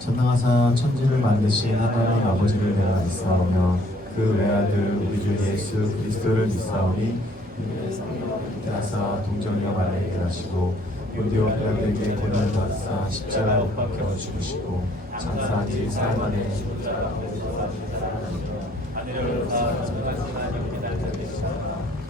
전능하사 천지를 만드신 하나님 아버지를 내가 믿사오며 그 외아들 우리 주 예수 그리스도를 믿사오니 하사 동정이와 말레게 하시고 본디오 빌라도에게 고난을 받사 십자가에 못 박혀 죽으시고 장사 뒤 사흘 만에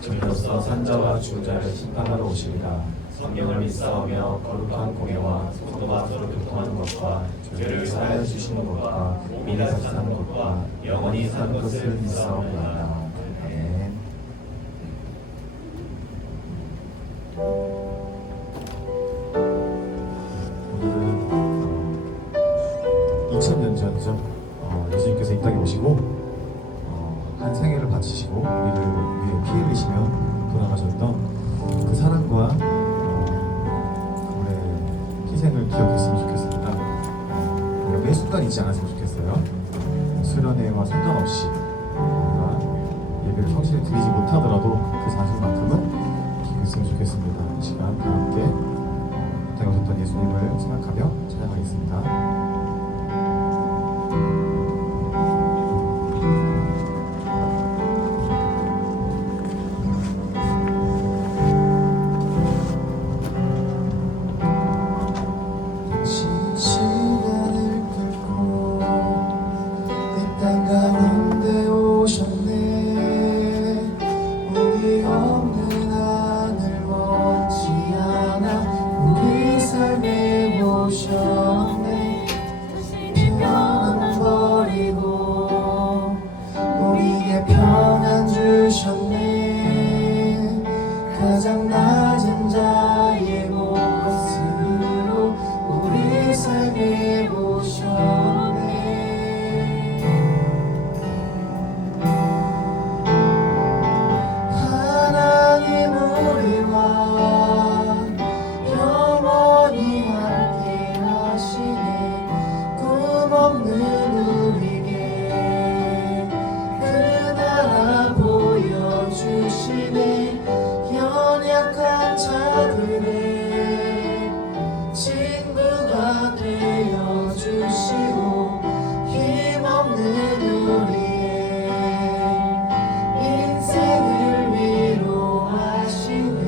저희로서 산자와 죽은 자를 심판하러 오시리라. 성경을 믿사오며 거룩한 공예와 성도와 서로 교통하는 것과 죄를 사하여 주시는 것과 미래에 사는 것과 영원히 사는 것을 믿사옵나이다. 아멘. 오늘은 2000년 전이죠. 예수님께서 이 땅에 오시고 한 생애를 바치시고 우리를 위해 피 흘리시며 돌아가셨던 그 사랑과 희생을 기억했으면 좋겠습니다. 여러분 횟수간 잊지 않았으면 좋겠어요. 수련회와 상관없이 우리가 예배를 성실히 드리지 못하더라도 그 사실만큼은 기억했으면 좋겠습니다. 이 시간 다 함께 그때 오셨던 예수님을 생각하며 찬양하겠습니다. 가장 낮은 자의 모습으로 우리 삶에 오셨네. 하나님 우리와 영원히 함께 하시네. 꿈없는 우리에게 그 나라 보여주시네. 연약한 자들의 친구가 되어주시고 힘없는 우리의 인생을 위로하시네.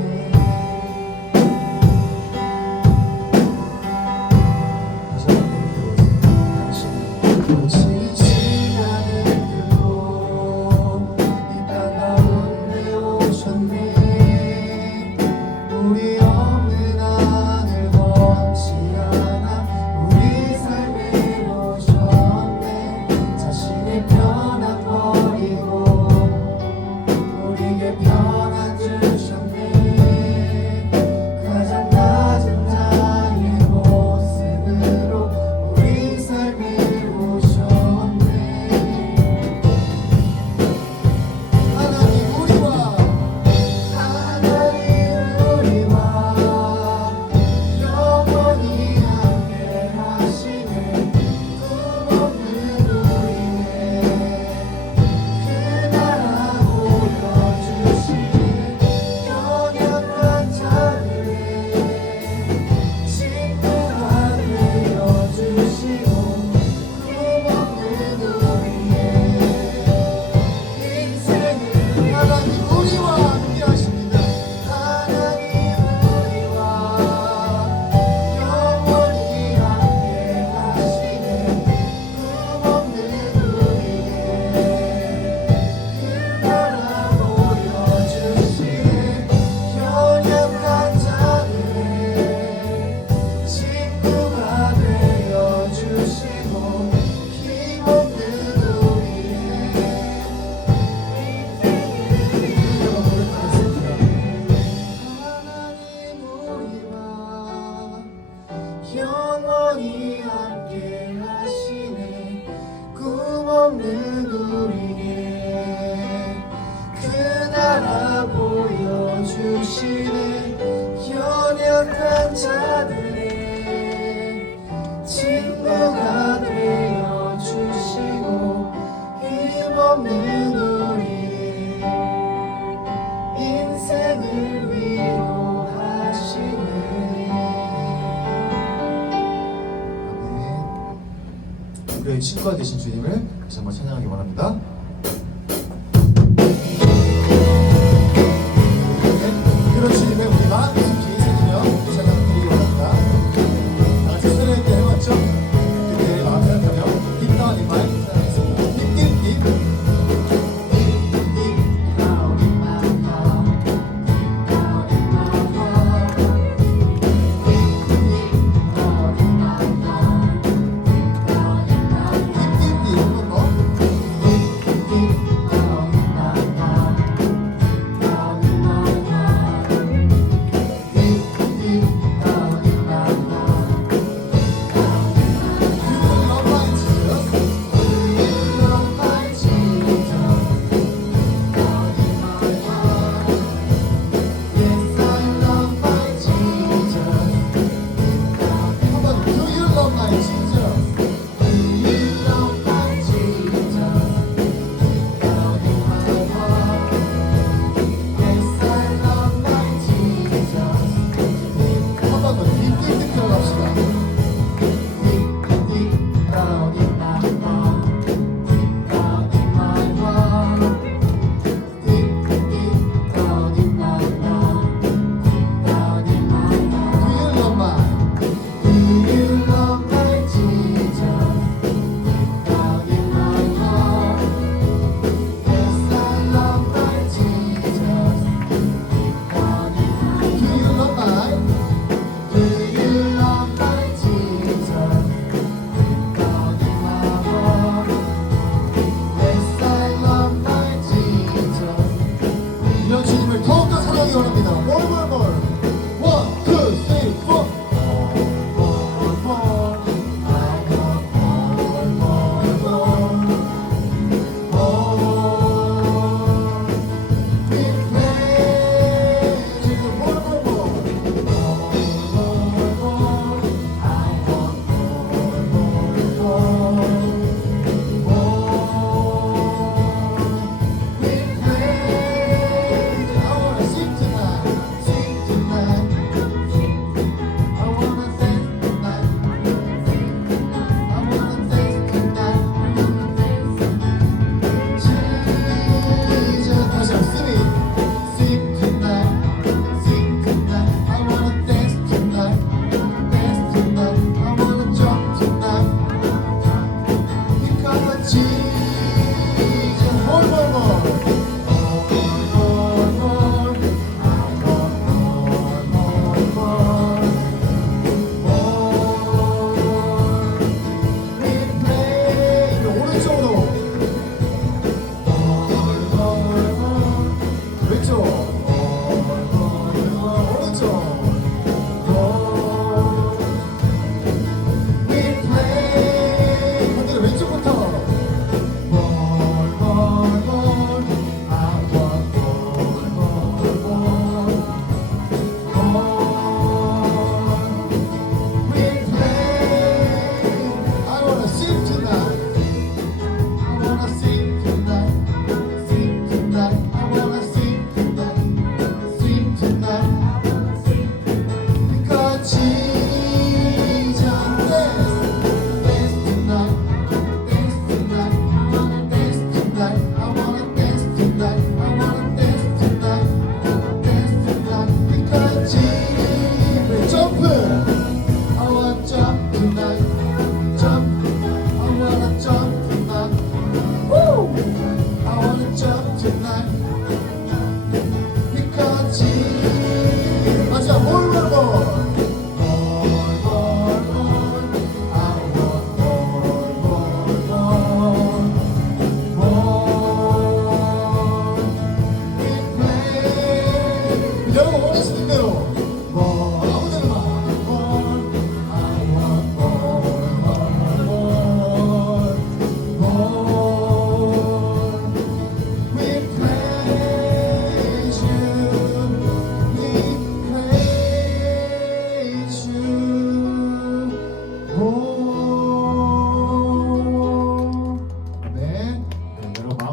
지친 나를 듣고 이 땅 가운데 오셨네. 우리 없는 하늘 원치 않아 우리 삶에 오셨네. 자신의 편안 버리고 우리에게 편안 주셨네. 가장 낮은 자의 모습으로 우리 삶에 오셨네. 하나님 우리와 영원히 함께 하시네. 꿈없는 우리의 그 나라 보여주시네. 연약한 자들의 친구가 되어주시고 꿈없는 우리의 인생을 하나님 우리와 함께 하십니다. 하나님 우리와 영원히 함께 하시네. 꿈없는 우리의 그 나라 보여주시네. 연약한 자들의 친구가 되어주시고 힘없는 우리의 하나님 우리와 영원히 함께 하시네. 꿈없는 우리에게 그 나라 보여주시네. 연약한 자들의 친구가 되어주시고 힘없는 우리의 인생을 위로하시네. 아멘. 우리의 친구가 되신 주님을 다시 한번 찬양하기 원합니다. 그런 주님을 우리가 깊이 새기며 찬양드리기 원합니다. 다 같이 수련회 때 해봤죠? 그때의 마음 생각하며 Deep down in my 찬양했습니다. Deep deep deep. 이런 주님을 더욱더 사랑하기 원합니다. More, more, more. 1, 2, 3, 4. More, more. I want more, more, more. More. We praise you. More, more, more. More, more, more. I want more, more, more.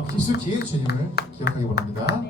깊숙이 주님을 기억하기 원합니다.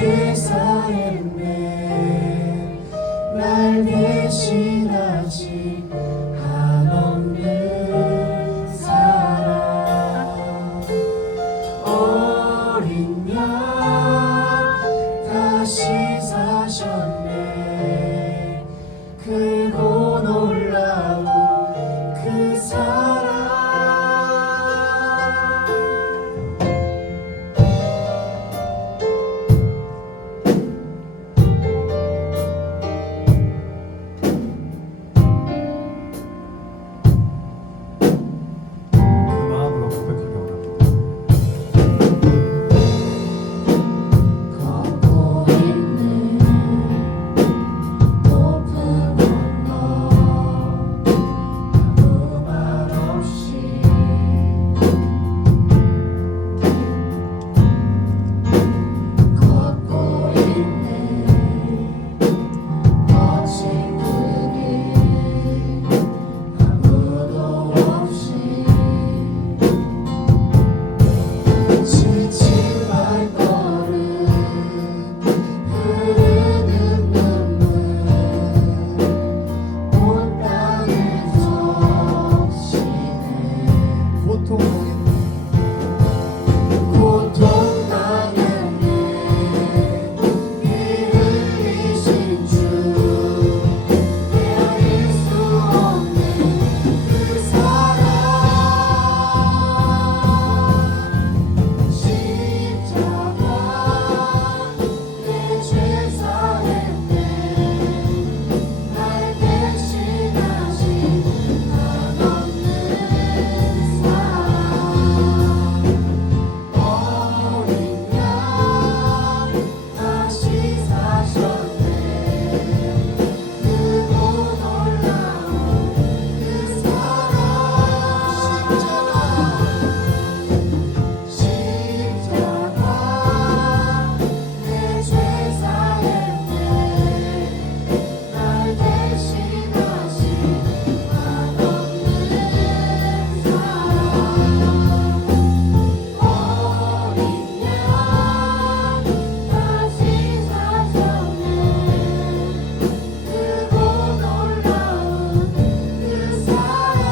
죄 사했네. 날 대신하지 한없는 사랑. 어린 양 다시 사셨네. 크고 놀라운 그 사랑. 그 마음으로 고백하기 원합니다. 걷고 있는 높은 언덕 아무 말 없이 걷고 있는 거친 그 길 아무도 없이 지친 발걸음 흐르는 눈물 온 땅을 적시네. 고통당했네. 피 흘리신 주 헤아릴 수 없는 그 사랑. 십자가 내 죄 사했네. 날 대신하신 한없는 사랑. 어린 양 다시 사셨네. 크고 놀라운 그 사랑.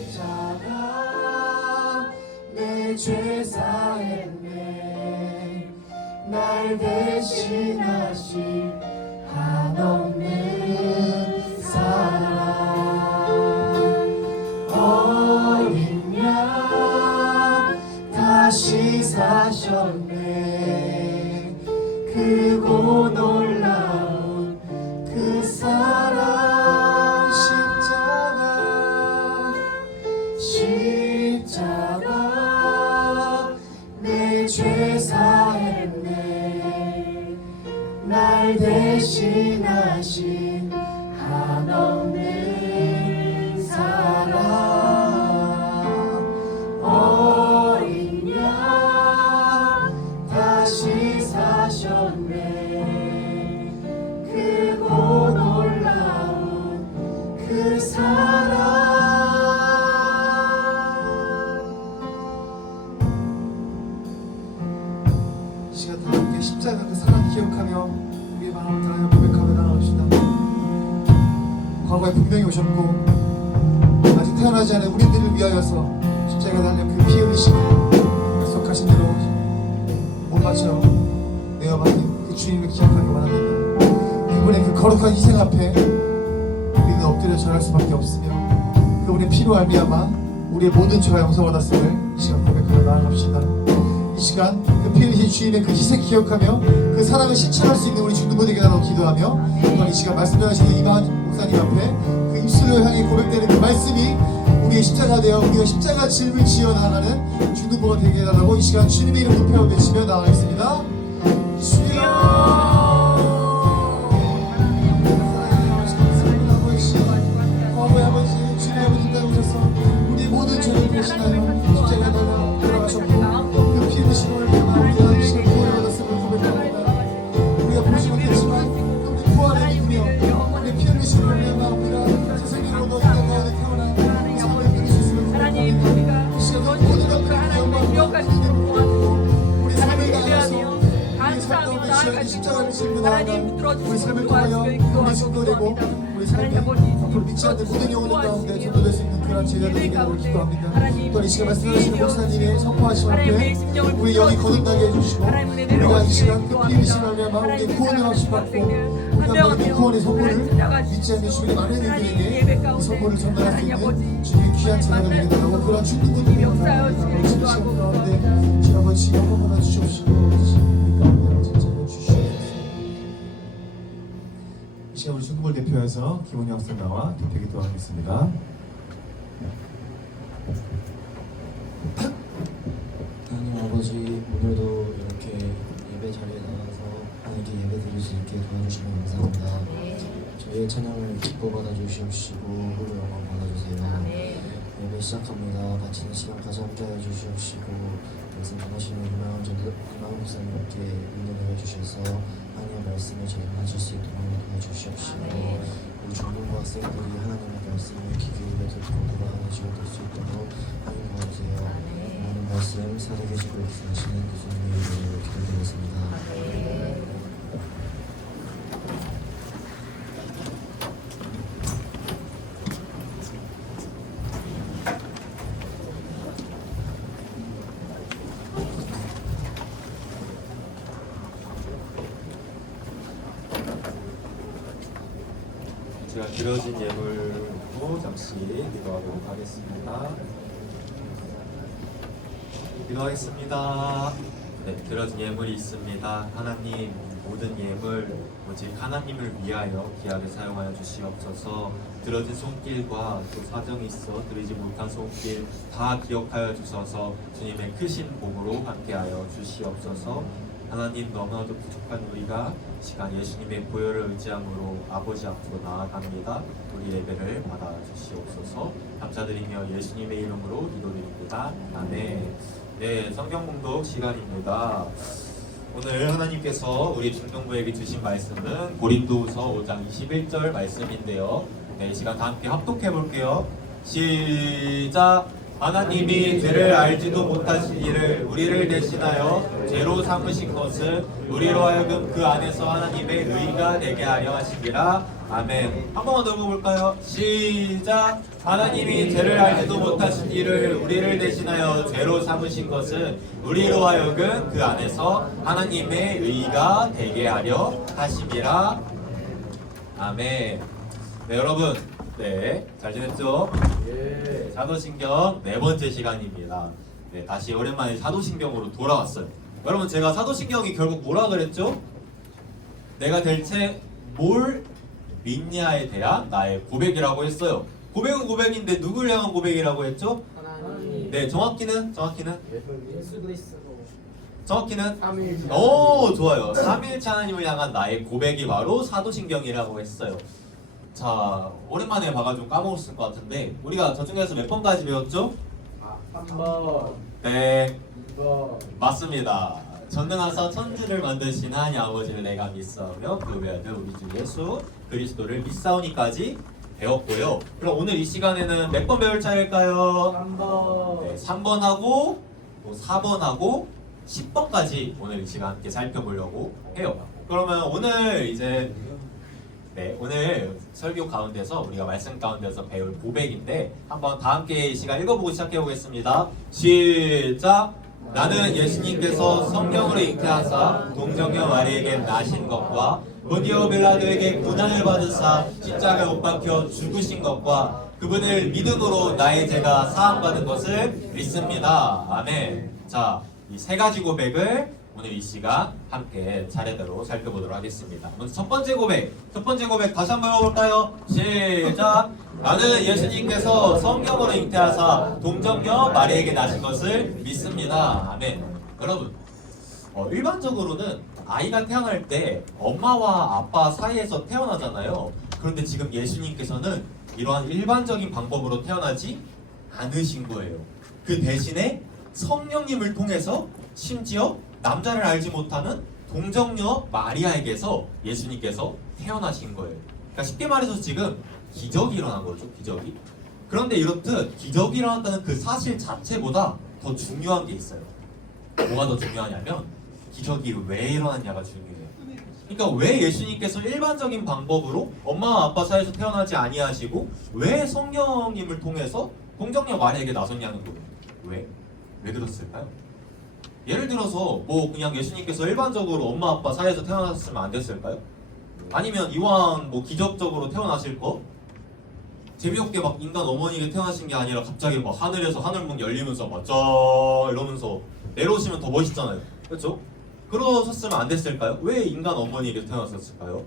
십자가 내 죄 사했네. 날 대신하신 한없는 사랑. 어린 양 다시 사셨네. 크고 놀라운 그 사랑. 십자가 내 죄 사했네. 날 대신하신 한없는 사랑. 어린 양 다시 사셨네. 크고 놀라운 그 사랑. 십자가 내 죄 사했네. 날 대신하신 한없는 사랑. 어린 양 다시 사셨네. 크고 놀라운 그 사랑. 이 시간 다 함께 십자가 그 사랑 기억하며 우리의 마음을 다하여 고백하며 나아갑시다. 과거에 분명히 오셨고 아직 태어나지 않은 우리들을 위하여서 십자가에 달려 그 피 흘리시고 약속하신 대로 못 바쳐 내어 받은 그 주님을 기억하기 원합니다. 그분의 그 거룩한 희생 앞에 우리는 엎드려 절할 수밖에 없으며 그분의 피로 말미암아 우리의 모든 죄가 용서받았음을 이 시간 고백하며 나아갑시다. 이 시간 그 피 흘리신 주님의 그 희생 기억하며 그 사랑을 실천할 수 있는 우리 중등부들에게 나눠 기도하며 또한 이 시간 말씀 전하시는 이방한 목사님 앞에 그 입술로 향해 고백되는 그 말씀이 우리의 십자가 되어 우리가 십자가 짐을 지어 나가는 중등부가 되게 해달라고 이 시간 주님의 이름 높여 외치며 나아가겠습니다. 주여 과거의 아버지 주님의 아버지 땅에 오셔서 우리의 모든 죄를 대신하여 십자가에 달려 돌아가셨고 그 피 흘리신 오늘 우리가 이 시간 구원을 받았음을 고백합니다. 우리가 보지 못했지만 우리 부활의 이유며 우리 피 흘리신 말미암아 우리가 새 생명으로 너희 가운데 태어난 하나님 우리가 이 시간 모든 것들을 영광 기억하시도록 도와주시고 우리 삶을 하나님 다하여서 예배하며 우리 감사하며 삶 가운데 나아갈 수 십자가를 있도록 싣고 하나님 나아가 우리 붙들어주시고 삶을 통하여 도와주시길 우리 성도되고 기도합니다. 우리 삶이 하나님 아버지 앞으로 믿지 않는 모든 영혼들 가운데 전도될 수 있는 그런 제자들에게 기도합니다. 또이 시간 말씀하시는 목사님의 선포하심 앞에 우리 영이 거듭나게 해주시고 우리가 이 시간 그 피 흘리심 말미암아 우리의 구원을 확신받고 우리가 받은 이 구원의 선물을 믿지 않는 주변의 많은 이들에게 이 선물을 전달할 수 있는 주님의 귀한 제자가 되게 달라고 그런 축복들을 아버지 시간 가운데 주 아버지 영광 받아 주시옵시고 우리 가운데 진짜 주시옵소서. 이 시간 우리 중국을 대표해서 기원이 학생 나와 대표 기도하겠습니다. 하나님 아버지, 오늘도 이렇게 예배 자리에 나와서 하나님께 예배 드릴 수 있게 도와주시면 감사합니다. 저희의 찬양을 기뻐 받아주시옵시고 홀로 영광 받아주세요. 예배 시작합니다. 마치는 시간까지 함께하여 주시옵시고 말씀 전하시는 이마음 목사님께 인도를 해주셔서 하나님의 말씀을 적용하실 수 있도록 도와주시옵시고 우리 중등부 학생들이 하나님의 말씀을 귀 기울여 듣고 돌아가는 시간 될 수 있도록 하나님 도와주세요. 오늘 말씀 사대계 주고 역사하시는 교수님의 이름으로 기도드리겠습니다. 제가 드려진 예물로 잠시 기도하도록 하겠습니다. 기도하겠습니다. 네, 드려진 예물이 있습니다. 하나님, 모든 예물 오직 하나님을 위하여 귀하게 사용하여 주시옵소서. 드려진 손길과 또 사정이 있어 드리지 못한 손길 다 기억하여 주셔서 주님의 크신 복으로 함께하여 주시옵소서. 하나님, 너무나도 부족한 우리가 이 시간 예수님의 보혈을 의지함으로 아버지 앞으로 나아갑니다. 우리 예배를 받아 주시옵소서. 감사드리며 예수님의 이름으로 기도드립니다. 아멘. 네, 성경 공독 시간입니다. 오늘 하나님께서 우리 중동부에게 주신 말씀은 고린도후서 5장 21절 말씀인데요. 네, 이 시간 다 함께 합독해 볼게요. 시작. 하나님이 죄를 알지도 못하신 이를 우리를 대신하여 죄로 삼으신 것은 우리로 하여금 그 안에서 하나님의 의가 되게 하려 하시니라. 아멘. 한 번만 더 읽어볼까요? 시작. 하나님이 죄를 알지도 못하신 이를 우리를 대신하여 죄로 삼으신 것은 우리로 하여금 그 안에서 하나님의 의가 되게 하려 하심이라. 아멘. 네, 여러분, 네, 잘 지냈죠? 예. 사도신경 네 번째 시간입니다. 네, 다시 오랜만에 사도신경으로 돌아왔어요. 여러분, 제가 사도신경이 결국 뭐라 그랬죠? 내가 대체 뭘 믿냐에 대한 나의 고백이라고 했어요. 고백은 고백인데 누굴 향한 고백이라고 했죠? 하나님. 네, 정확히는 예수 그리스도. 정확히는 삼위일체 오, 좋아요. 삼일체 하나님을 향한 나의 고백이 바로 사도신경이라고 했어요. 자, 오랜만에 봐가지고 까먹었을 것 같은데 우리가 저중에서 몇 번까지 배웠죠? 한 번, 네, 2번, 맞습니다. 전능하사 천지를 만드신 하나님 아버지를 내가 믿사오며 그 외아들 우리 주 예수 그리스도를 믿사오니까지 배웠고요. 그럼 오늘 이 시간에는 몇 번 배울 차례일까요? 3번, 네, 3번하고 또 4번하고 10번까지 오늘 이 시간 함께 살펴보려고 해요. 그러면 오늘 이제 오늘 설교 가운데서 우리가 말씀 가운데서 배울 고백인데 한번 다 함께 이 시간 읽어보고 시작해 보겠습니다. 시작. 나는 예수님께서 성령으로 잉태하사 동정녀 마리에게 나신 것과 본디오 빌라도에게 고난을 받으사 십자가에 못 박혀 죽으신 것과 그분을 믿음으로 나의 죄가 사함받은 것을 믿습니다. 아멘. 자, 이 세 가지 고백을 오늘 이 시간 함께 차례대로 살펴보도록 하겠습니다. 먼저 첫 번째 고백 다시 한번 해볼까요? 시작. 나는 예수님께서 성령으로 잉태하사 동정녀 마리에게 나신 것을 믿습니다. 아멘. 여러분, 일반적으로는 아이가 태어날 때 엄마와 아빠 사이에서 태어나잖아요. 그런데 지금 예수님께서는 이러한 일반적인 방법으로 태어나지 않으신 거예요. 그 대신에 성령님을 통해서 심지어 남자를 알지 못하는 동정녀 마리아에게서 예수님께서 태어나신 거예요. 그러니까 쉽게 말해서 지금 기적이 일어난 거죠. 기적이. 그런데 이렇듯 기적이 일어났다는 그 사실 자체보다 더 중요한 게 있어요. 뭐가 더 중요하냐면 기적이 왜 일어났냐가 중요해요. 그러니까 왜 예수님께서 일반적인 방법으로 엄마와 아빠 사이에서 태어나지 아니하시고 왜 성령님을 통해서 동정녀 마리아에게 나섰냐는 거예요. 왜? 왜 그랬을까요? 예를 들어서 뭐 그냥 예수님께서 일반적으로 엄마 아빠 사이에서 태어났으면 안 됐을까요? 아니면 이왕 뭐 기적적으로 태어나실 거 재미없게 막 인간 어머니에게 태어나신 게 아니라 갑자기 막 하늘에서 하늘문 열리면서 막 짜 이러면서 내려오시면 더 멋있잖아요. 그렇죠? 그러셨으면 안 됐을까요? 왜 인간 어머니에게 태어났었을까요?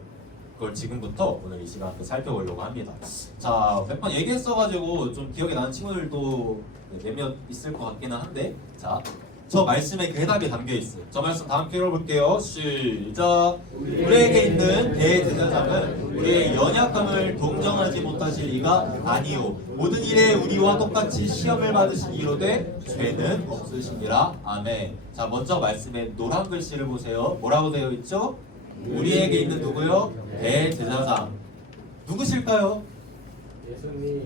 그걸 지금부터 오늘 이 시간 때 살펴보려고 합니다. 자, 몇 번 얘기했어가지고 좀 기억에 나는 친구들도 몇몇 있을 것 같기는 한데, 자, 저 말씀에 그 해답이 담겨 있어요. 저 말씀 다 함께 읽어볼게요. 시작. 우리에게 있는 대제사장은 우리의 연약함을 동정하지 못하실 이가 아니요 모든 일에 우리와 똑같이 시험을 받으신 이로되 죄는 없으시니라. 아멘. 자, 먼저 말씀에 노란 글씨를 보세요. 뭐라고 되어 있죠? 우리에게 있는 누구요? 대제사장. 누구실까요? 예수님.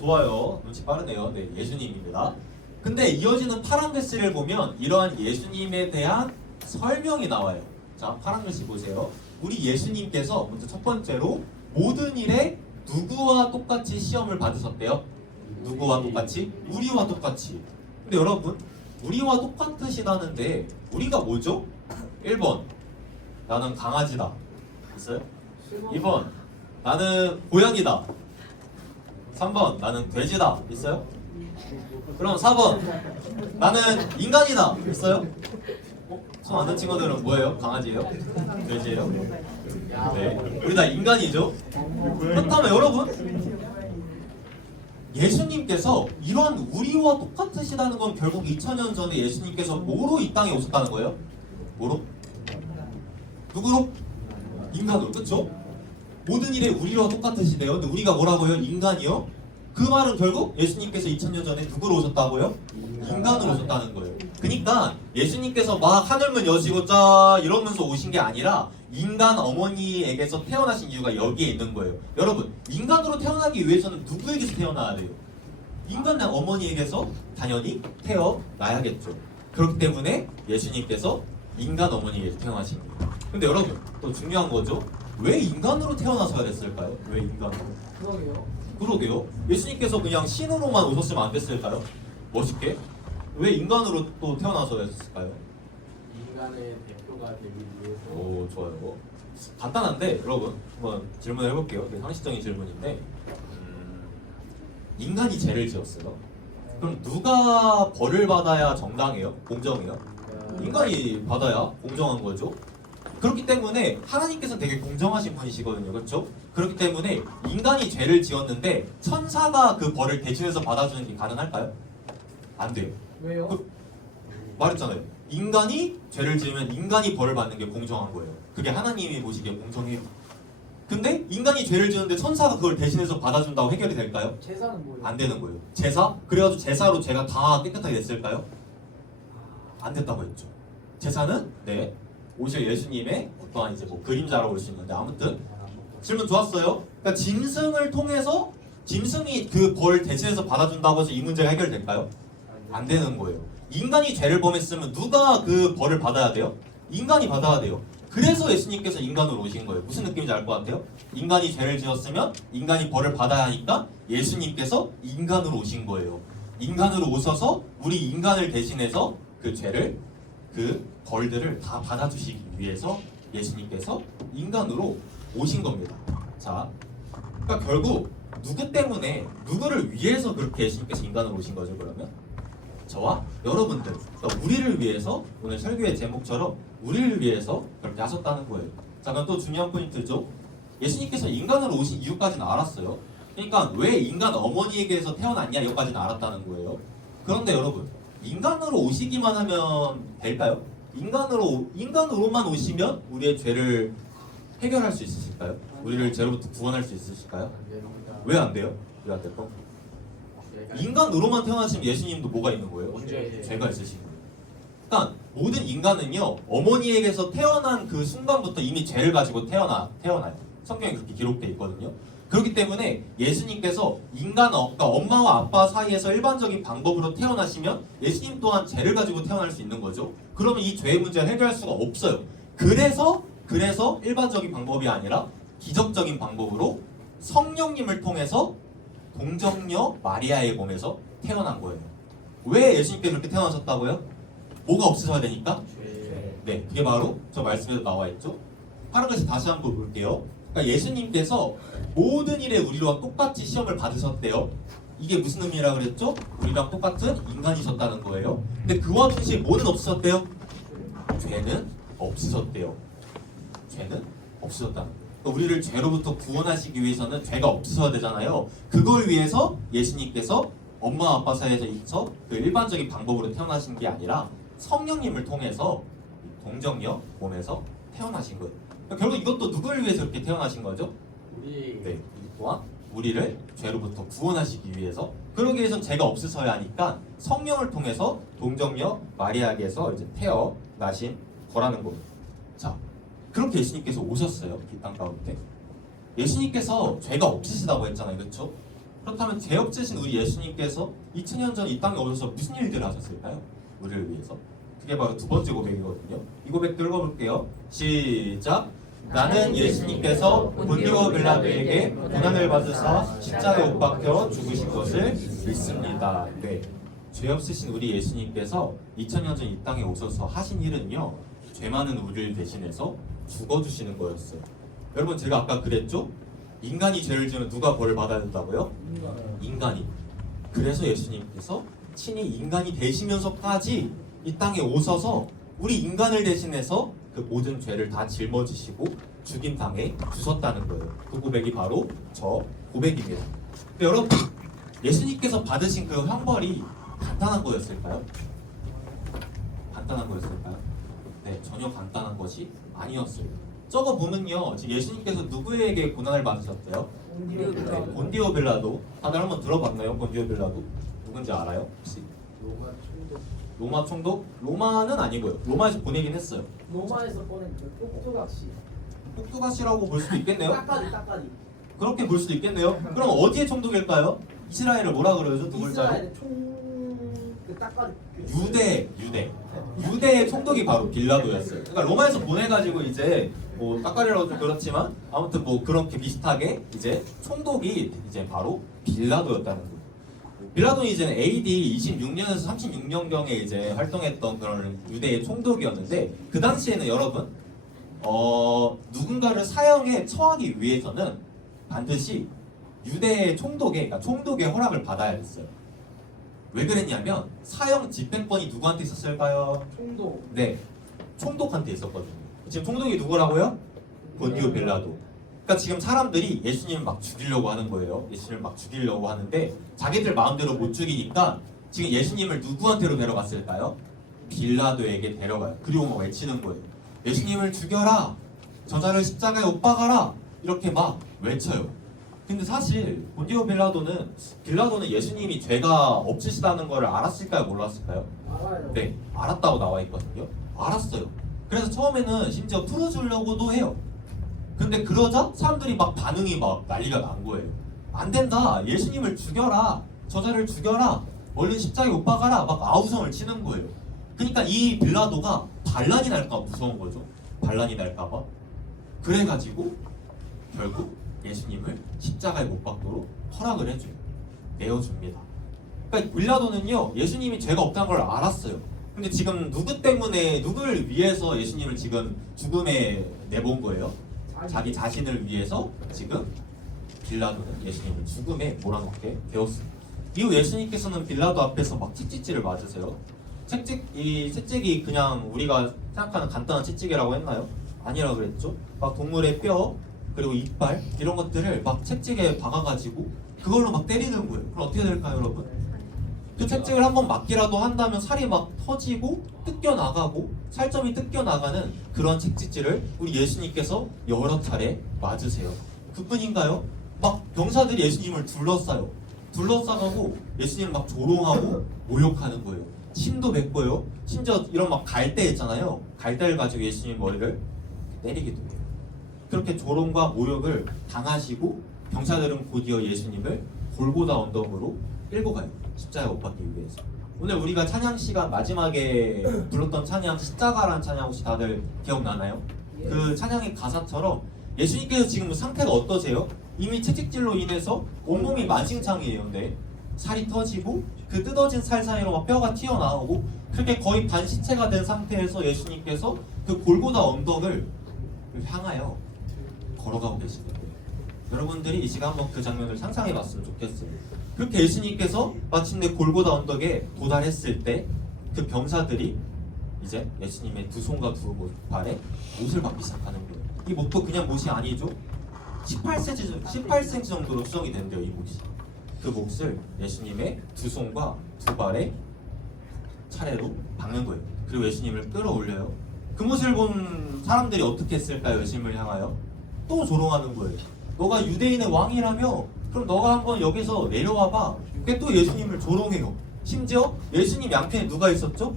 좋아요. 눈치 빠르네요. 네, 예수님입니다. 근데 이어지는 파란 글씨를 보면 이러한 예수님에 대한 설명이 나와요. 자, 파란 글씨 보세요. 우리 예수님께서 먼저 첫 번째로 모든 일에 누구와 똑같이 시험을 받으셨대요? 누구와 똑같이? 우리와 똑같이. 근데 여러분, 우리와 똑같으시다는데 우리가 뭐죠? 1번, 나는 강아지다. 있어요? 2번, 나는 고양이다. 3번, 나는 돼지다. 있어요? 그럼 4번, 나는 인간이다. 있어요? 손 안 든 친구들은 뭐예요? 강아지예요? 돼지예요? 네, 우리 다 인간이죠? 그렇다면 여러분, 예수님께서 이러한 우리와 똑같으시다는 건 결국 2000년 전에 예수님께서 뭐로 이 땅에 오셨다는 거예요? 뭐로? 누구로? 인간으로, 그쵸? 모든 일에 우리와 똑같으시대요. 근데 우리가 뭐라고요? 인간이요? 그 말은 결국 예수님께서 2000년 전에 누구로 오셨다고요? 인간으로 오셨다는 거예요. 그러니까 예수님께서 막 하늘문 여시고 짜 이러면서 오신 게 아니라 인간 어머니에게서 태어나신 이유가 여기에 있는 거예요. 여러분, 인간으로 태어나기 위해서는 누구에게서 태어나야 돼요? 인간 어머니에게서 당연히 태어나야겠죠. 그렇기 때문에 예수님께서 인간 어머니에게서 태어나신 거예요. 근데 여러분, 또 중요한 거죠. 왜 인간으로 태어나셔야 됐을까요? 왜 인간으로? 그러게요. 예수님께서 그냥 신으로만 오셨으면 안 됐을까요? 멋있게? 왜 인간으로 또 태어나셔야 됐을까요? 인간의 대표가 되기 위해서. 오, 좋아요. 간단한데 여러분 한번 질문을 해볼게요. 되게 상식적인 질문인데 인간이 죄를 지었어요. 그럼 누가 벌을 받아야 정당해요? 공정해요? 인간이 받아야 공정한 거죠. 그렇기 때문에 하나님께서는 되게 공정하신 분이시거든요. 그렇죠? 그렇기 때문에 인간이 죄를 지었는데 천사가 그 벌을 대신해서 받아주는 게 가능할까요? 안 돼요. 왜요? 말했잖아요. 인간이 죄를 지으면 인간이 벌을 받는 게 공정한 거예요. 그게 하나님이 보시기에 공정해요. 근데 인간이 죄를 지었는데 천사가 그걸 대신해서 받아준다고 해결이 될까요? 제사는 뭐예요? 안 되는 거예요. 제사? 그래가지고 제사로 죄가 다 깨끗하게 됐을까요? 안 됐다고 했죠. 제사는 네, 오실 예수님의 어떠한 이제 뭐 그림자라고 볼 수 있는데 아무튼 질문 좋았어요. 그러니까 짐승을 통해서 짐승이 그 벌 대신해서 받아준다고 해서 이 문제가 해결될까요? 안 되는 거예요. 인간이 죄를 범했으면 누가 그 벌을 받아야 돼요? 인간이 받아야 돼요. 그래서 예수님께서 인간으로 오신 거예요. 무슨 느낌인지 알 것 같아요? 인간이 죄를 지었으면 인간이 벌을 받아야 하니까 예수님께서 인간으로 오신 거예요. 인간으로 오셔서 우리 인간을 대신해서 그 죄를, 그 벌들을 다 받아주시기 위해서 예수님께서 인간으로 오신 겁니다. 자, 그러니까 결국 누구 때문에, 누구를 위해서 그렇게 예수님께서 인간으로 오신 거죠, 그러면? 저와 여러분들, 그러니까 우리를 위해서, 오늘 설교의 제목처럼 우리를 위해서 그렇게 하셨다는 거예요. 자, 그럼 또 중요한 포인트죠. 예수님께서 인간으로 오신 이유까지는 알았어요. 그러니까 왜 인간 어머니에게서 태어났냐 이거까지는 알았다는 거예요. 그런데 여러분, 인간으로 오시기만 하면 될까요? 인간으로만 오시면 우리의 죄를 해결할 수 있으실까요? 우리를 죄로부터 구원할 수 있으실까요? 안 됩니다. 왜 안 돼요? 왜 안 될까? 인간으로만 태어나시면 예수님도 뭐가 있는 거예요? 죄가 있으신 거예요. 그러니까 모든 인간은요, 어머니에게서 태어난 그 순간부터 이미 죄를 가지고 태어나요. 성경에 그렇게 기록되어 있거든요. 그렇기 때문에 예수님께서 그러니까 엄마와 아빠 사이에서 일반적인 방법으로 태어나시면 예수님 또한 죄를 가지고 태어날 수 있는 거죠. 그러면 이 죄의 문제를 해결할 수가 없어요. 그래서 일반적인 방법이 아니라 기적적인 방법으로 성령님을 통해서 동정녀 마리아의 몸에서 태어난 거예요. 왜 예수님께서 그렇게 태어나셨다고요? 뭐가 없으셔야 되니까? 네, 그게 바로 저 말씀에도 나와 있죠. 파란 글씨 다시 한번 볼게요. 그러니까 예수님께서 모든 일에 우리와 똑같이 시험을 받으셨대요. 이게 무슨 의미라 그랬죠? 우리랑 똑같은 인간이셨다는 거예요. 근데 그와 동시에 뭐는 없으셨대요? 죄는 없으셨대요. 죄는 없으셨다는 거예요. 그러니까 우리를 죄로부터 구원하시기 위해서는 죄가 없으셔야 되잖아요. 그걸 위해서 예수님께서 엄마 아빠 사이에서 그 일반적인 방법으로 태어나신 게 아니라 성령님을 통해서 동정녀 몸에서 태어나신 거예요. 그러니까 결국 이것도 누구를 위해서 이렇게 태어나신 거죠? 우리 네, 이 또한 우리를 죄로부터 구원하시기 위해서. 그러기 위해선 죄가 없으셔야 하니까 성령을 통해서 동정녀 마리아에게서 이제 태어나신 거라는 겁니다. 자, 그렇게 예수님께서 오셨어요. 이 땅 가운데. 예수님께서 죄가 없으시다고 했잖아요. 그렇죠? 그렇다면 죄 없으신 우리 예수님께서 2000년 전 이 땅에 오셔서 무슨 일들을 하셨을까요? 우리를 위해서. 그게 바로 두 번째 고백이거든요. 이 고백 읽어볼게요. 시작. 나는 예수님께서 본디오 빌라도에게 고난을 받으사 십자가에 못 박혀 죽으신 것을 믿습니다. 네, 죄 없으신 우리 예수님께서 2000년 전 이 땅에 오셔서 하신 일은요, 죄 많은 우리를 대신해서 죽어주시는 거였어요. 여러분, 제가 아까 그랬죠? 인간이 죄를 지으면 누가 벌을 받아야 된다고요? 인간이. 그래서 예수님께서 친히 인간이 되시면서까지 이 땅에 오셔서 우리 인간을 대신해서 그 모든 죄를 다 짊어지시고 죽임 당해 주셨다는 거예요. 그 고백이 바로 저 고백입니다. 근데 여러분, 예수님께서 받으신 그 형벌이 간단한 거였을까요? 간단한 거였을까요? 네, 전혀 간단한 것이 아니었어요. 저거 보면요, 지금 예수님께서 누구에게 고난을 받으셨대요? 네, 본디오 빌라도. 다들 한번 들어봤나요? 본디오 빌라도 누군지 알아요? 혹시? 로마 총독? 로마는 아니고요. 로마에서 보내긴 했어요. 로마에서 꺼낸 그 똑똑각시. 폭두가시라고 볼 수도 있겠네요. 따까리. 그렇게 볼 수도 있겠네요. 그럼 어디의 총독일까요? 이스라엘을 뭐라 그러죠? 두 글자로? 이스라엘의 총그 따까리. 유대의 총독이 바로 빌라도였어요. 그러니까 로마에서 보내가지고 이제 뭐 따까리라고 좀 그렇지만 아무튼 뭐 그렇게 비슷하게 이제 총독이 이제 바로 빌라도였다는 거예요. 빌라도는 이제 AD 26년에서 36년경에 이제 활동했던 그런 유대의 총독이었는데, 그 당시에는 여러분 누군가를 사형에 처하기 위해서는 반드시 유대의 그러니까 총독의 허락을 받아야 했어요. 왜 그랬냐면 사형 집행권이 누구한테 있었을까요? 총독. 네, 총독한테 있었거든요. 지금 총독이 누구라고요? 본디오 빌라도. 그러니까 지금 사람들이 예수님을 막 죽이려고 하는 거예요. 예수님을 막 죽이려고 하는데 자기들 마음대로 못 죽이니까 지금 예수님을 누구한테로 데려갔을까요? 빌라도에게 데려가요. 그리고 막 외치는 거예요. 예수님을 죽여라! 저자를 십자가에 못 박아라! 이렇게 막 외쳐요. 근데 사실 본디오 빌라도는 예수님이 죄가 없으시다는 걸 알았을까요? 몰랐을까요? 알아요. 네, 알았다고 나와 있거든요. 알았어요. 그래서 처음에는 심지어 풀어주려고도 해요. 근데 그러자 사람들이 막 반응이 막 난리가 난 거예요. 안 된다. 예수님을 죽여라. 저자를 죽여라. 얼른 십자가에 못 박아라. 막 아우성을 치는 거예요. 그러니까 이 빌라도가 반란이 날까 무서운 거죠. 반란이 날까 봐. 그래가지고 결국 예수님을 십자가에 못 박도록 허락을 해줘요. 내어줍니다. 그러니까 빌라도는요, 예수님이 죄가 없다는 걸 알았어요. 근데 지금 누구를 위해서 예수님을 지금 죽음에 내본 거예요? 자기 자신을 위해서 지금 빌라도는 예수님을 죽음에 몰아넣게 되었습니다. 이후 예수님께서는 빌라도 앞에서 막 채찍질을 맞으세요. 이 채찍이 그냥 우리가 생각하는 간단한 채찍이라고 했나요? 아니라 그랬죠. 막 동물의 뼈 그리고 이빨 이런 것들을 막 채찍에 박아가지고 그걸로 막 때리는 거예요. 그럼 어떻게 될까요, 여러분? 그 채찍을 한번 맞기라도 한다면 살이 막 터지고 뜯겨나가고 살점이 뜯겨나가는 그런 채찍질을 우리 예수님께서 여러 차례 맞으세요. 그뿐인가요? 막 병사들이 예수님을 둘러싸가고 예수님을 막 조롱하고 모욕하는 거예요. 침도 뱉고요. 심지어 이런 막 갈대 있잖아요. 갈대를 가지고 예수님 머리를 때리기도 해요. 그렇게 조롱과 모욕을 당하시고 병사들은 곧이어 예수님을 골고다 언덕으로 끌고 가요. 십자가에 못 박기 위해서. 오늘 우리가 찬양 시간 마지막에 불렀던 찬양 십자가라는 찬양 혹시 다들 기억나나요? 그 찬양의 가사처럼 예수님께서 지금 상태가 어떠세요? 이미 채찍질로 인해서 온몸이 만신창이에요. 네. 살이 터지고 그 뜯어진 살 사이로 막 뼈가 튀어나오고 그렇게 거의 반시체가 된 상태에서 예수님께서 그 골고다 언덕을 향하여 걸어가고 계시는 거예요. 여러분들이 이 시간 한번 그 장면을 상상해 봤으면 좋겠어요. 그렇게 예수님께서 마침내 골고다 언덕에 도달했을 때 그 병사들이 이제 예수님의 두 손과 두 발에 못을 받기 시작하는 거예요. 이 못도 그냥 못이 아니죠. 18cm 정도로 수정이 된대요. 이 못이. 그 몫을 예수님의 두 손과 두 발에 차례로 박는 거예요. 그리고 예수님을 끌어올려요. 그 모습을 본 사람들이 어떻게 했을까요? 예수님을 향하여 또 조롱하는 거예요. 너가 유대인의 왕이라며? 그럼 너가 한번 여기서 내려와봐. 그게 또 예수님을 조롱해요. 심지어 예수님 양편에 누가 있었죠?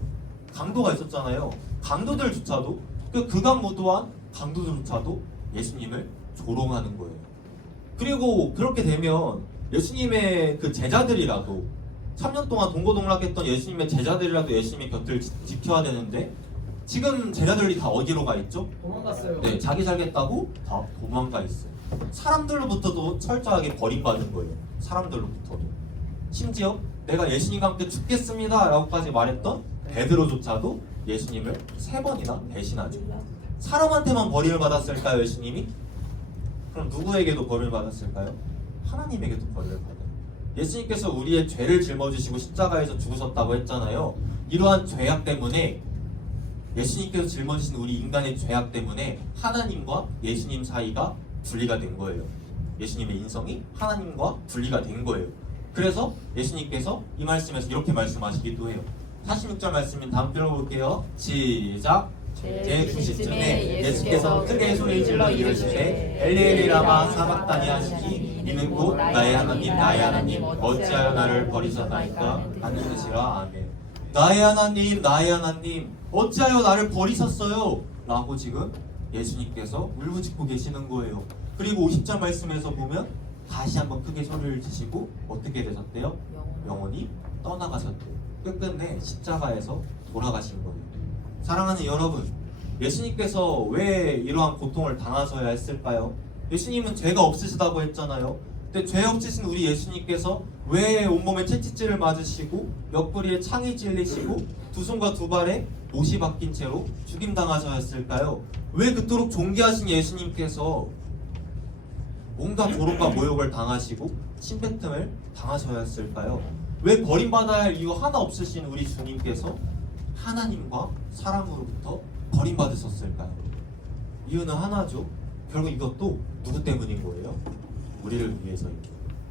강도가 있었잖아요. 강도들조차도 그 극악무도한 강도들조차도 예수님을 조롱하는 거예요. 그리고 그렇게 되면 예수님의 그 제자들이라도 3년 동안 동고동락했던 예수님의 제자들이라도 예수님의 곁을 지켜야 되는데 지금 제자들이 다 어디로 가 있죠? 도망갔어요. 네, 자기 살겠다고 다 도망가 있어요. 사람들로부터도 철저하게 버림받은 거예요. 사람들로부터도. 심지어 내가 예수님과 함께 죽겠습니다 라고까지 말했던 베드로조차도 예수님을 3번이나 배신하죠. 사람한테만 버림을 받았을까요, 예수님이? 그럼 누구에게도 버림을 받았을까요? 하나님에게도 버림을 받아요. 예수님께서 우리의 죄를 짊어지시고 십자가에서 죽으셨다고 했잖아요. 이러한 죄악 때문에 예수님께서 짊어지신 우리 인간의 죄악 때문에 하나님과 예수님 사이가 분리가 된 거예요. 예수님의 인성이 하나님과 분리가 된 거예요. 그래서 예수님께서 이 말씀에서 이렇게 말씀하시기도 해요. 46절 말씀인 다음 들어볼게요. 시작. 제 90쯤에 예수께서 크게 소리 질러 이르시되 엘리 라마 사박다니 하시니 이는 곧 나의 하나님 어찌하여 나를 버리셨나이까 하는 뜻이라. 아멘. 나의 하나님 어찌하여 나를 버리셨어요? 라고 지금 예수님께서 울부짖고 계시는 거예요. 그리고 50절 말씀에서 보면 다시 한번 크게 소리를 지시고 어떻게 되셨대요? 영원히 떠나가셨대요. 끝끝내 십자가에서 돌아가신 거예요. 사랑하는 여러분, 예수님께서 왜 이러한 고통을 당하셔야 했을까요? 예수님은 죄가 없으시다고 했잖아요. 근데 죄 없으신 우리 예수님께서 왜 온몸에 채찍질을 맞으시고 옆구리에 창이 찔리시고 두 손과 두 발에 못이 박힌 채로 죽임당하셔야 했을까요? 왜 그토록 존귀하신 예수님께서 온갖 조롱과 모욕을 당하시고 침뱉음을 당하셔야 했을까요? 왜 버림받아야 할 이유 하나 없으신 우리 주님께서 하나님과 사람으로부터 버림받으셨을까요? 이유는 하나죠. 결국 이것도 누구 때문인 거예요? 우리를 위해서예요.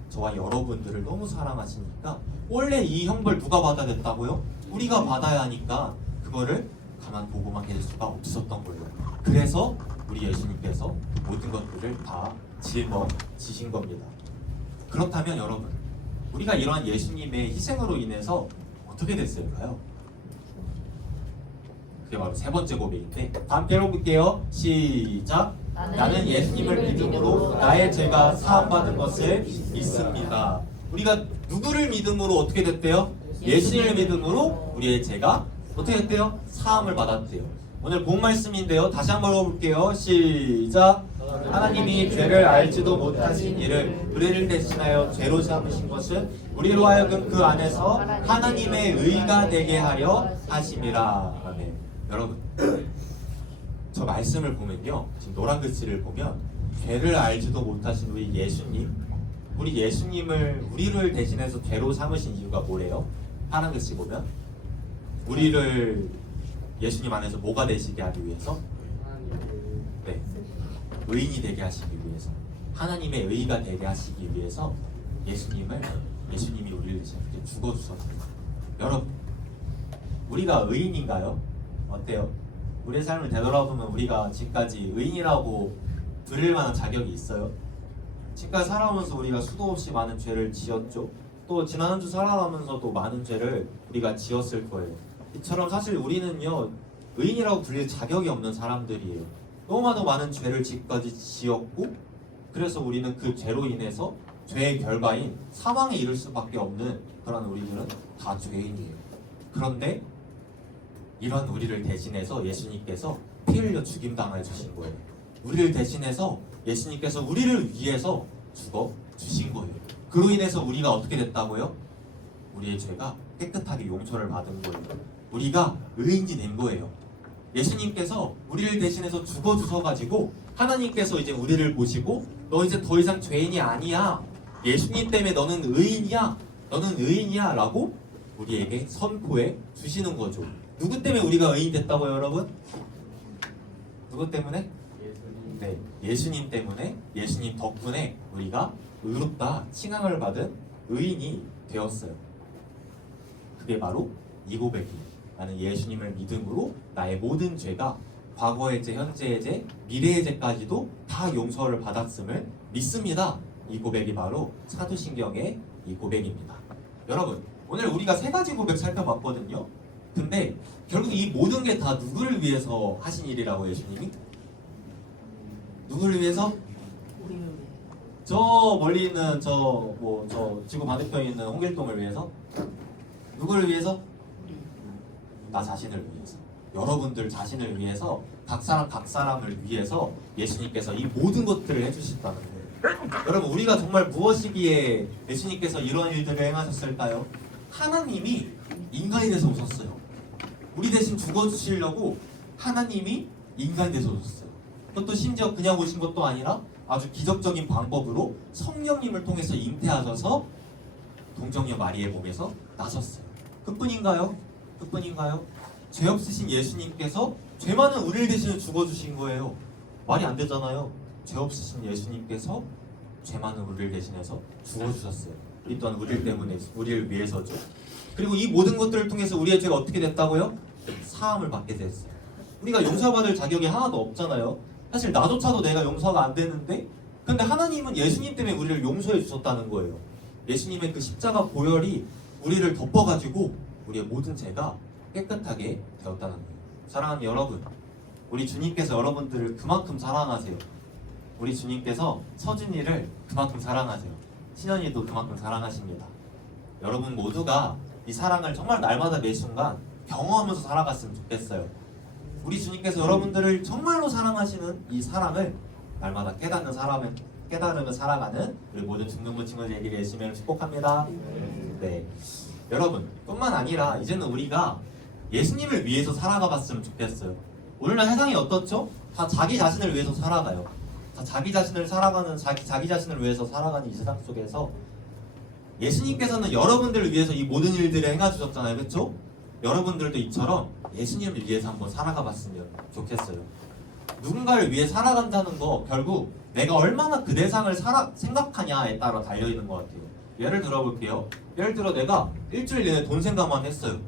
저와 여러분들을 너무 사랑하시니까 원래 이 형벌 누가 받아야 됐다고요? 우리가 받아야 하니까 그거를 가만 보고만 계실 수가 없었던 거예요. 그래서 우리 예수님께서 모든 것들을 다 짊어지신 겁니다. 그렇다면 여러분, 우리가 이러한 예수님의 희생으로 인해서 어떻게 됐을까요? 그게 바로 세 번째 고백인데 함께 읽어볼게요. 시작. 나는 예수님을 믿음으로 나의 죄가 사함받은 것을 믿습니다. 우리가 누구를 믿음으로 어떻게 됐대요? 예수님을 믿음으로 우리의 죄가 어떻게 됐대요? 사함을 받았대요. 오늘 본 말씀인데요. 다시 한번 읽어볼게요. 시작. 하나님이 죄를 알지도 못하신 이를 우리를 대신하여 죄로 삼으신 것은 우리로 하여금 그 안에서 하나님의 의가 되게 하려 하심이라. 아멘. 여러분, 저 말씀을 보면요, 지금 노란 글씨를 보면 죄를 알지도 못하신 우리 예수님을 우리를 대신해서 죄로 삼으신 이유가 뭐래요? 파란 글씨 보면 우리를 예수님 안에서 뭐가 되시게 하기 위해서? 네, 의인이 되게 하시기 위해서, 하나님의 의가 되게 하시기 위해서 예수님이 우리를 대신해 죽어주셨습니다. 여러분, 우리가 의인인가요? 어때요? 우리의 삶을 되돌아보면 우리가 지금까지 의인이라고 부를 만한 자격이 있어요? 지금까지 살아오면서 우리가 수도 없이 많은 죄를 지었죠. 또 지난 한 주 살아가면서도 많은 죄를 우리가 지었을 거예요. 이처럼 사실 우리는요, 의인이라고 불릴 자격이 없는 사람들이에요. 너무나도 많은 죄를 지금까지 지었고 그래서 우리는 그 죄로 인해서 죄의 결과인 사망에 이를 수밖에 없는 그런 우리들은 다 죄인이에요. 그런데 이런 우리를 대신해서 예수님께서 피 흘려 죽임당해 주신 거예요. 우리를 대신해서 예수님께서 우리를 위해서 죽어 주신 거예요. 그로 인해서 우리가 어떻게 됐다고요? 우리의 죄가 깨끗하게 용서를 받은 거예요. 우리가 의인이 된 거예요. 예수님께서 우리를 대신해서 죽어 주셔가지고 하나님께서 이제 우리를 보시고 너 이제 더 이상 죄인이 아니야. 예수님 때문에 너는 의인이야. 너는 의인이야 라고 우리에게 선포해 주시는 거죠. 누구 때문에 우리가 의인 됐다고요, 여러분? 누구 때문에? 예수님. 네, 예수님 때문에, 예수님 덕분에 우리가 의롭다 칭함을 받은 의인이 되었어요. 그게 바로 이 고백이 나는 예수님을 믿음으로 나의 모든 죄가 과거의 죄, 현재의 죄, 미래의 죄까지도 다 용서를 받았음을 믿습니다. 이 고백이 바로 사도신경의 이 고백입니다. 여러분, 오늘 우리가 세 가지 고백 살펴봤거든요. 근데 결국 이 모든 게 다 누구를 위해서 하신 일이라고 예수님이? 누구를 위해서? 저 멀리 있는 저 지구 반대편에 있는 홍길동을 위해서? 누구를 위해서? 나 자신을 위해서. 여러분들 자신을 위해서 각 사람을 위해서 예수님께서 이 모든 것들을 해주셨다는 거예요. 여러분, 우리가 정말 무엇이기에 예수님께서 이런 일들을 행하셨을까요? 하나님이 인간이 돼서 오셨어요. 우리 대신 죽어주시려고 하나님이 인간이 돼서 오셨어요. 그것도 심지어 그냥 오신 것도 아니라 아주 기적적인 방법으로 성령님을 통해서 잉태하셔서 동정녀 마리의 몸에서 나섰어요. 그뿐인가요? 그뿐인가요? 죄 없으신 예수님께서 죄 많은 우리를 대신해 죽어주신 거예요. 말이 안 되잖아요. 죄 없으신 예수님께서 죄 많은 우리를 대신해서 죽어주셨어요. 이 또한 우리를 때문에, 우리를 위해서죠. 그리고 이 모든 것들을 통해서 우리의 죄가 어떻게 됐다고요? 사함을 받게 됐어요. 우리가 용서받을 자격이 하나도 없잖아요. 사실 나조차도 내가 용서가 안 되는데, 근데 하나님은 예수님 때문에 우리를 용서해 주셨다는 거예요. 예수님의 그 십자가 보혈이 우리를 덮어가지고 우리의 모든 죄가 깨끗하게 되었다는 거예요. 사랑하는 여러분, 우리 주님께서 여러분들을 그만큼 사랑하세요. 우리 주님께서 서준이를 그만큼 사랑하세요. 신현이도 그만큼 사랑하십니다. 여러분 모두가 이 사랑을 정말 날마다 매 순간 경험하면서 살아갔으면 좋겠어요. 우리 주님께서 여러분들을 정말로 사랑하시는 이 사랑을 날마다 깨달으며 살아가는 우리 모든 중등부 친구들 얘기를 열심히 축복합니다. 네, 여러분 뿐만 아니라 이제는 우리가 예수님을 위해서 살아가 봤으면 좋겠어요. 오늘날 세상이 어떻죠? 다 자기 자신을 위해서 살아가요. 다 자기 자신을 위해서 살아가는 이 세상 속에서 예수님께서는 여러분들을 위해서 이 모든 일들을 행해주셨잖아요. 그렇죠? 여러분들도 이처럼 예수님을 위해서 한번 살아가 봤으면 좋겠어요. 누군가를 위해 살아간다는 거 결국 내가 얼마나 그 대상을 생각하냐에 따라 달려있는 것 같아요. 예를 들어볼게요. 예를 들어 내가 일주일 내내 돈 생각만 했어요.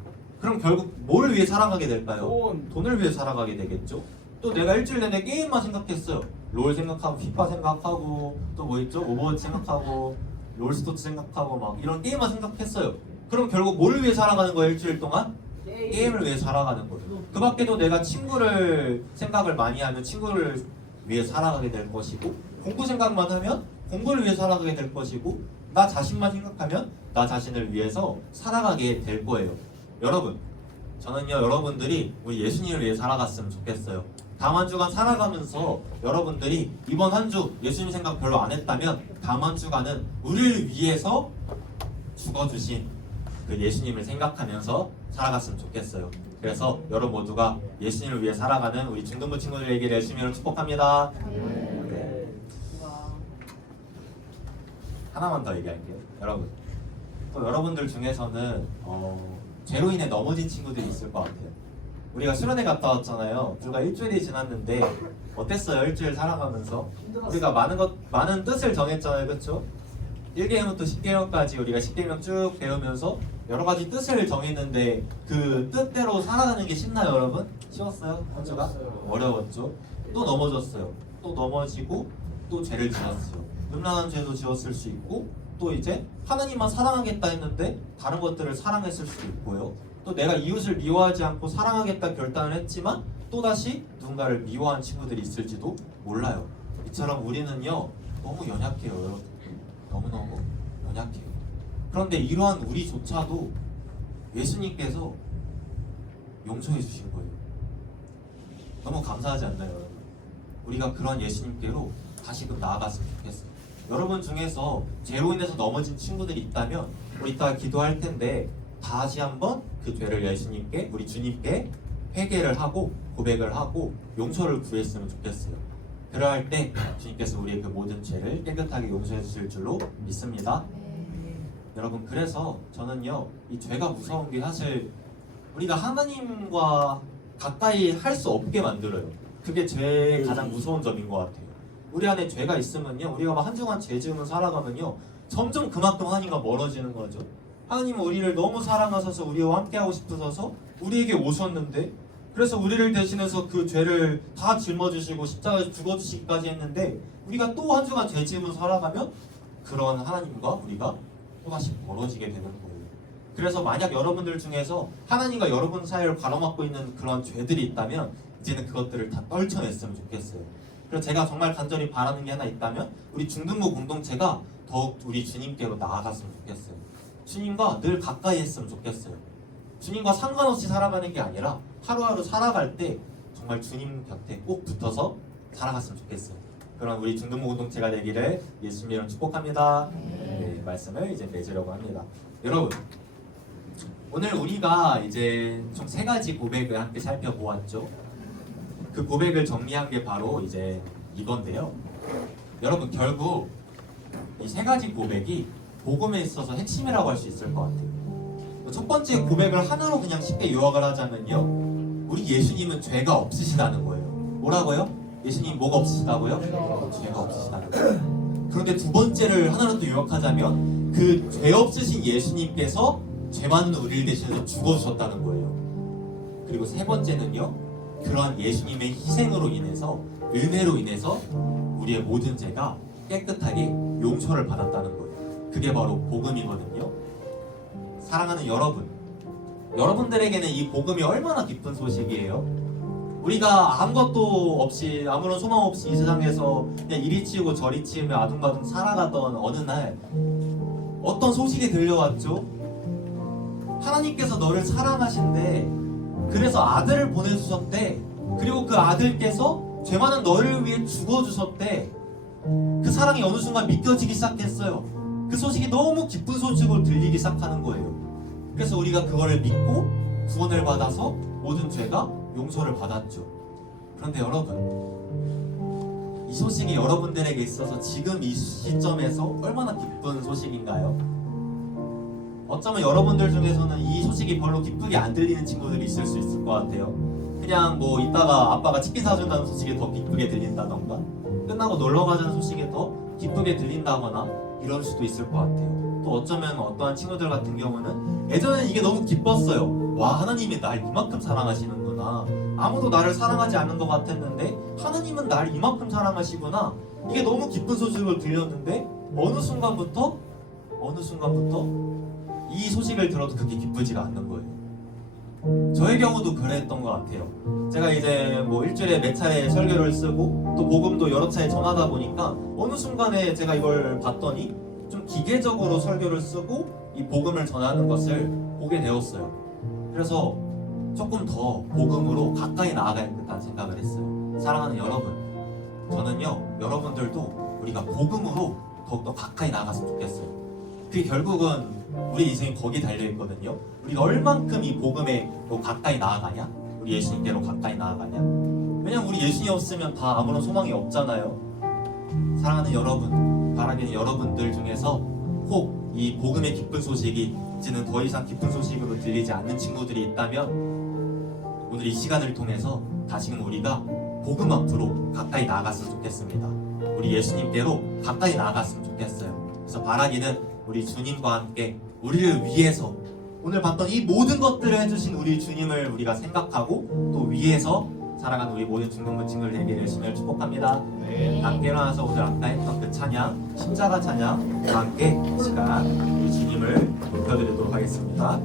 그럼 결국 뭘 위해 살아가게 될까요? 돈을 위해 살아가게 되겠죠. 또 내가 일주일 내내 게임만 생각했어요. 롤 생각하고 피파 생각하고 또 뭐 있죠? 오버워치 생각하고 롤스토츠 생각하고 막 이런 게임만 생각했어요. 그럼 결국 뭘 위해 살아가는 거예요? 일주일 동안? 게임을 위해 살아가는 거예요. 그 밖에도 내가 친구를 생각을 많이 하면 친구를 위해 살아가게 될 것이고, 공부 생각만 하면 공부를 위해 살아가게 될 것이고, 나 자신만 생각하면 나 자신을 위해서 살아가게 될 거예요. 여러분, 저는요 여러분들이 우리 예수님을 위해 살아갔으면 좋겠어요. 다음 한 주간 살아가면서 여러분들이 이번 한 주 예수님 생각 별로 안 했다면 다음 한 주간은 우리를 위해서 죽어주신 그 예수님을 생각하면서 살아갔으면 좋겠어요. 그래서 여러분 모두가 예수님을 위해 살아가는 우리 중등부 친구들에게 열심히 축복합니다. 네. 하나만 더 얘기할게요. 여러분, 또 여러분들 중에서는 죄로 인해 넘어진 친구들이 있을 것 같아요. 우리가 수련회 갔다 왔잖아요. 불과 일주일이 지났는데 어땠어요? 일주일 살아가면서 우리가 많은 뜻을 정했잖아요. 그렇죠? 1계명부터 10계명까지 우리가 10계명 쭉 배우면서 여러 가지 뜻을 정했는데 그 뜻대로 살아가는 게 쉽나요, 여러분? 쉬웠어요? 한 주가? 어려웠죠? 또 넘어졌어요. 또 넘어지고 또 죄를 지었어요. 음란한 죄도 지었을 수 있고, 또 이제 하나님만 사랑하겠다 했는데 다른 것들을 사랑했을 수도 있고요. 또 내가 이웃을 미워하지 않고 사랑하겠다 결단을 했지만 또다시 누군가를 미워한 친구들이 있을지도 몰라요. 이처럼 우리는요 너무 연약해요, 여러분. 너무너무 연약해요. 그런데 이러한 우리조차도 예수님께서 용서해 주신 거예요. 너무 감사하지 않나요, 여러분? 우리가 그런 예수님께로 다시금 나아갔으면 좋겠어요. 여러분 중에서 죄로 인해서 넘어진 친구들이 있다면 우리 이따가 기도할 텐데 다시 한번 그 죄를 예수님께, 우리 주님께 회개를 하고 고백을 하고 용서를 구했으면 좋겠어요. 그러할 때 주님께서 우리의 그 모든 죄를 깨끗하게 용서해 주실 줄로 믿습니다. 여러분, 그래서 저는요, 이 죄가 무서운 게 사실 우리가 하나님과 가까이 할 수 없게 만들어요. 그게 죄의 가장 무서운 점인 것 같아요. 우리 안에 죄가 있으면요, 우리가 막 한동안 죄 지으면 살아가면요, 점점 그만큼 하나님과 멀어지는 거죠. 하나님은 우리를 너무 사랑하셔서 우리와 함께하고 싶으셔서 우리에게 오셨는데, 그래서 우리를 대신해서 그 죄를 다 짊어지시고 십자가에서 죽어주시기까지 했는데, 우리가 또 한 주간 죄 지으면 살아가면 그런 하나님과 우리가 또다시 멀어지게 되는 거예요. 그래서 만약 여러분들 중에서 하나님과 여러분 사이를 가로막고 있는 그런 죄들이 있다면 이제는 그것들을 다 떨쳐냈으면 좋겠어요. 그래서 제가 정말 간절히 바라는 게 하나 있다면 우리 중등부 공동체가 더욱 우리 주님께로 나아갔으면 좋겠어요. 주님과 늘 가까이 했으면 좋겠어요. 주님과 상관없이 살아가는 게 아니라 하루하루 살아갈 때 정말 주님 곁에 꼭 붙어서 살아갔으면 좋겠어요. 그런 우리 중등부 공동체가 되기를 예수님으로 축복합니다. 네, 말씀을 이제 맺으려고 합니다. 여러분, 오늘 우리가 이제 총 3가지 고백을 함께 살펴보았죠. 그 고백을 정리한 게 바로 이제 이건데요. 여러분, 결국 이 3가지 고백이 복음에 있어서 핵심이라고 할 수 있을 것 같아요. 첫 번째 고백을 하나로 그냥 쉽게 요약을 하자면요, 우리 예수님은 죄가 없으시다는 거예요. 뭐라고요? 예수님 뭐가 없으시다고요? 죄가 없으시다는 거예요. 그런데 두 번째를 하나로 또 요약하자면 그 죄 없으신 예수님께서 죄 많은 우리를 대신해서 죽어주셨다는 거예요. 그리고 세 번째는요, 그러한 예수님의 희생으로 인해서, 은혜로 인해서 우리의 모든 죄가 깨끗하게 용서를 받았다는 거예요. 그게 바로 복음이거든요. 사랑하는 여러분, 여러분들에게는 이 복음이 얼마나 기쁜 소식이에요. 우리가 아무것도 없이, 아무런 소망 없이 이 세상에서 그냥 이리 치우고 저리 치우며 아둥바둥 살아가던 어느 날 어떤 소식이 들려왔죠? 하나님께서 너를 사랑하신대. 그래서 아들을 보내주셨대. 그리고 그 아들께서 죄 많은 너를 위해 죽어주셨대. 그 사랑이 어느 순간 믿겨지기 시작했어요. 그 소식이 너무 기쁜 소식으로 들리기 시작하는 거예요. 그래서 우리가 그거를 믿고 구원을 받아서 모든 죄가 용서를 받았죠. 그런데 여러분, 이 소식이 여러분들에게 있어서 지금 이 시점에서 얼마나 기쁜 소식인가요? 어쩌면 여러분들 중에서는 이 소식이 별로 기쁘게 안 들리는 친구들이 있을 수 있을 것 같아요. 그냥 뭐 이따가 아빠가 치킨 사준다는 소식이 더 기쁘게 들린다던가, 끝나고 놀러 가자는 소식이 더 기쁘게 들린다거나 이럴 수도 있을 것 같아요. 또 어쩌면 어떠한 친구들 같은 경우는 예전에는 이게 너무 기뻤어요. 와, 하나님이 날 이만큼 사랑하시는구나. 아무도 나를 사랑하지 않는 것 같았는데 하나님은 날 이만큼 사랑하시구나. 이게 너무 기쁜 소식으로 들렸는데 어느 순간부터 이 소식을 들어도 그렇게 기쁘지가 않는 거예요. 저의 경우도 그랬던 것 같아요. 제가 이제 뭐 일주일에 몇 차례 설교를 쓰고 또 복음도 여러 차례 전하다 보니까 어느 순간에 제가 이걸 봤더니 좀 기계적으로 설교를 쓰고 이 복음을 전하는 것을 보게 되었어요. 그래서 조금 더 복음으로 가까이 나아가야겠다는 생각을 했어요. 사랑하는 여러분, 저는요, 여러분들도 우리가 복음으로 더욱더 가까이 나아갔으면 좋겠어요. 그게 결국은 우리 인생이 거기 달려있거든요. 우리가 얼만큼 이 복음에 더 가까이 나아가냐, 우리 예수님께로 가까이 나아가냐. 왜냐면 우리 예수님 없으면 다 아무런 소망이 없잖아요. 사랑하는 여러분, 바라기는 여러분들 중에서 혹 이 복음의 기쁜 소식이 이제는 더 이상 기쁜 소식으로 들리지 않는 친구들이 있다면 오늘 이 시간을 통해서 다시금 우리가 복음 앞으로 가까이 나아갔으면 좋겠습니다. 우리 예수님께로 가까이 나아갔으면 좋겠어요. 그래서 바라기는 우리 주님과 함께 우리를 위해서 오늘 봤던 이 모든 것들을 해주신 우리 주님을 우리가 생각하고 또 위해서 살아가는 우리 모든 중등부 친구들 되기를 열심히 축복합니다. 함께 일어나서 오늘 아까 했던 그 찬양, 십자가 찬양과 함께 이 시간 우리 주님을 높여드리도록 하겠습니다.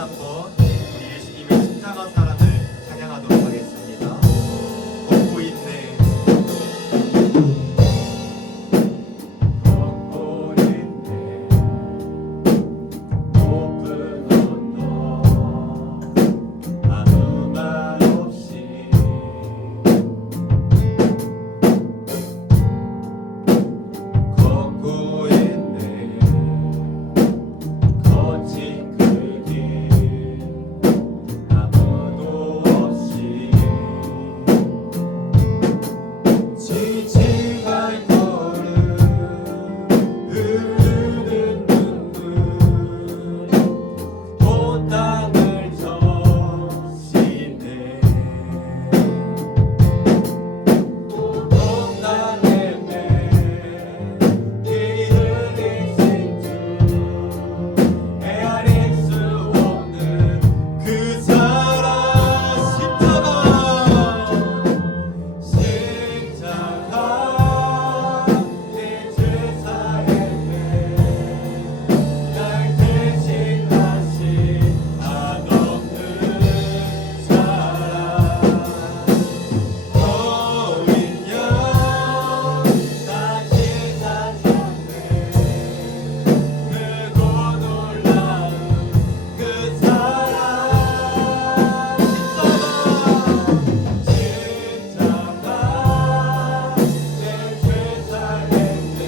한번 우리 예수님의 십자가 사랑을 찬양하도록 하겠습니다. 걷고 있네. 걷고 있네. 높은 언덕 아무 말 없이 걷고 있네. 거친 그 길 아무도 없이 지친 발걸음 흐르는 눈물 온 땅을 적시네. 온 땅에 맨 이르는 신주 헤아릴 수 없는 그 사랑 십자가 내 죄사했네. 날 대신하신 한없는 사랑 어린 양 다시 사셨네. 크고 놀라운 그 사랑 십자가 내 죄사했네.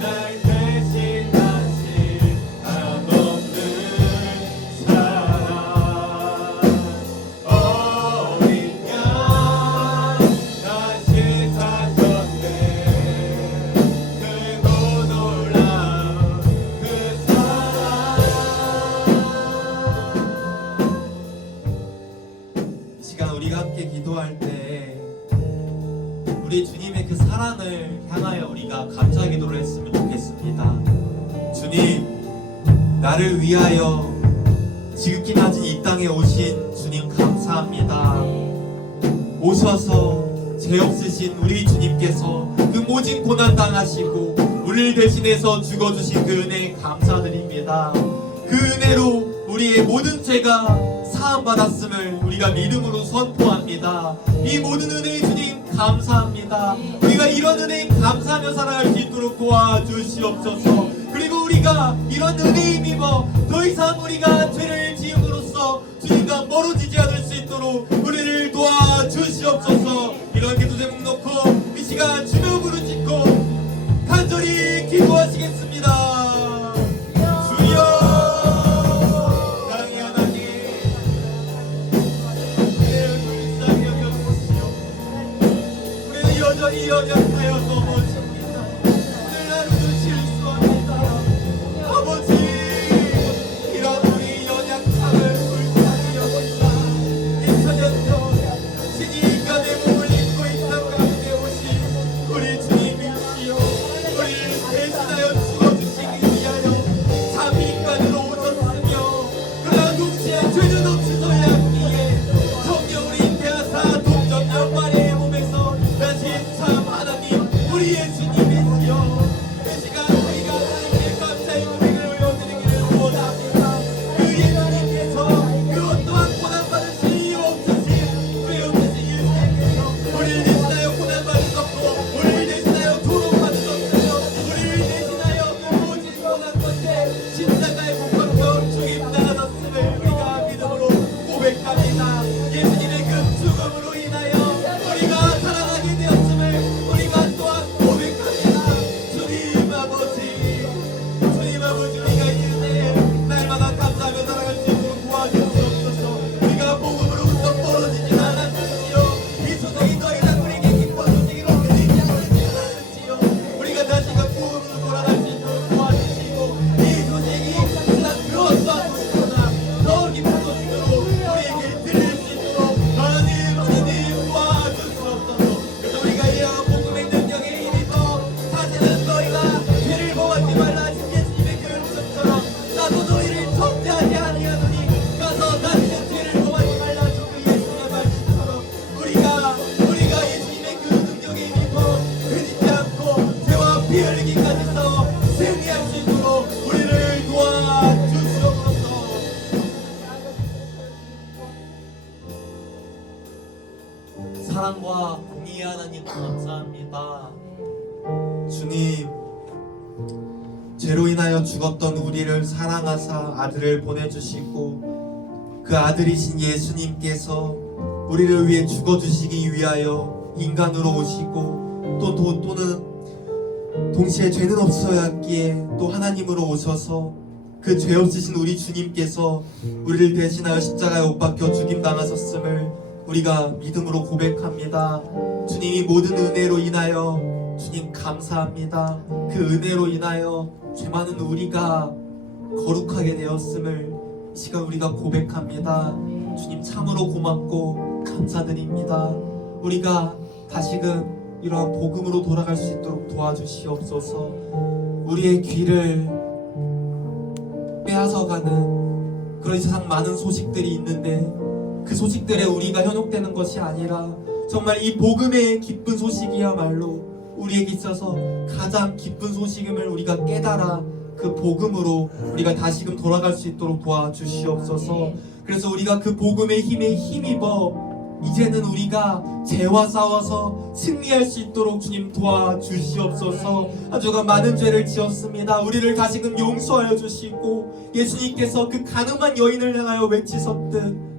날 대신하신 한없는 사랑 어린 양 다시 사셨네. 크고 놀라운 그 사랑. 이 시간 우리가 함께 기도할 때 우리 주님의 그 사랑을 향하여 우리가 감사 기도를 했으면 좋겠습니다. 주님, 나를 위하여 지극히 낮은 이 땅에 오신 주님 감사합니다. 오셔서 죄 없으신 우리 주님께서 그 모진 고난 당하시고 우리를 대신해서 죽어주신 그 은혜에 감사드립니다. 그 은혜로 우리의 모든 죄가 사함받았음을 우리가 믿음으로 선포합니다. 이 모든 은혜의 주님 감사합니다. 우리가 이런 은혜에 감사하며 살아갈 수 있도록 도와주시옵소서. 그리고 우리가 이런 은혜에 힘입어 더 이상 우리가 죄를 지음으로써 주님과 멀어지지 않을 수 있도록 우리를 도와주시옵소서. 이런 기도 제목 놓고 이 시간 주여 부르짖고 간절히 기도하시겠습니다. 주여 사랑의 하나님, 우리를 불쌍히 여겨주시오. 우리는 여전히 연약하여 넘어집니다. 오늘 하루도 실수합니다. 아버지, 이런 우리 연약함을 불쌍히 여기사 2000년 전 신이 인간의 몸을 입고 이 땅 가운데 오신 우리 주님이시여, 우리를 대신하여 죽어주시기 위하여 참 인간으로 오셨으며 그러나 동시에 죄는 없으셔야 하기에 성령으로 인도하사 동정 양말의 몸에서 다시 참 하나님 우리 예수님이시여, 이 시간 우리가 하나님께 감사의 고백을 올려드리기를 원합니다. 그 예수님께서 그 어떠한 고난받으실 이유 없으신 죄 없으신 예수님께서 우리를 대신하여 고난받으셨고 우리를 대신하여 조롱받으셨으며 우리를 대신하여 모진 고난 끝에 십자가에 못 박혀 죽임당하셨음을 우리가 믿음으로 고백합니다. 예수님의 그 죽음으로 인하여 우리가 살아나게 되었음을 우리가 또한 고백합니다. 주님 아버지, 주님 아버지, 우리가 이제 날마다 감사하며 살아갈 수 있도록 도와주시옵소서. 우리가 복음으로부터 멀어지지 않았는지요, 이 소식이 더 이상 우리에게 기뻐 소식으로 들리지 않았는지요, 우리가 다시금 복음으로 돌아갈 수 있도록 도와주시고 이 소식이 지난 그 어떠한 소식보다 더 기쁜 소식으로 우리에게 들릴 수 있도록 하나님 주님 도와주시옵소서. 그래서 우리가 이러한 복음의 능력에 힘입어 다시는 너희가 죄를 범하지 말라 하신 예수님의 그 음성처럼 나도 너희를 정죄하지 아니하노니 가서 다시는 죄를 범하지 말라 하신 그 예수님의 말씀처럼 우리가 예수님의 그 능력에 힘입어 흔히지 않고 죄와 피 흘리기까지 싸워 승리할 수 있도록 우리를 도와주시옵소서. 감사합니다. 주님, 죄로 인하여 죽었던 우리를 사랑하사 아들을 보내주시고 그 아들이신 예수님께서 우리를 위해 죽어주시기 위하여 인간으로 오시고 또는 동시에 죄는 없어야기에 또 하나님으로 오셔서 그 죄 없으신 우리 주님께서 우리를 대신하여 십자가에 못 박혀 죽임당하셨음을 우리가 믿음으로 고백합니다. 주님이 모든 은혜로 인하여 주님 감사합니다. 그 은혜로 인하여 죄 많은 우리가 거룩하게 되었음을 이 시간 우리가 고백합니다. 주님 참으로 고맙고 감사드립니다. 우리가 다시금 이러한 복음으로 돌아갈 수 있도록 도와주시옵소서. 우리의 귀를 빼앗아가는 그런 세상 많은 소식들이 있는데 그 소식들에 우리가 현혹되는 것이 아니라 정말 이 복음의 기쁜 소식이야말로 우리에게 있어서 가장 기쁜 소식임을 우리가 깨달아 그 복음으로 우리가 다시금 돌아갈 수 있도록 도와주시옵소서. 그래서 우리가 그 복음의 힘에 힘입어 이제는 우리가 죄와 싸워서 승리할 수 있도록 주님 도와주시옵소서. 아주가 많은 죄를 지었습니다. 우리를 다시금 용서하여 주시고 예수님께서 그 가늠한 여인을 향하여 외치셨듯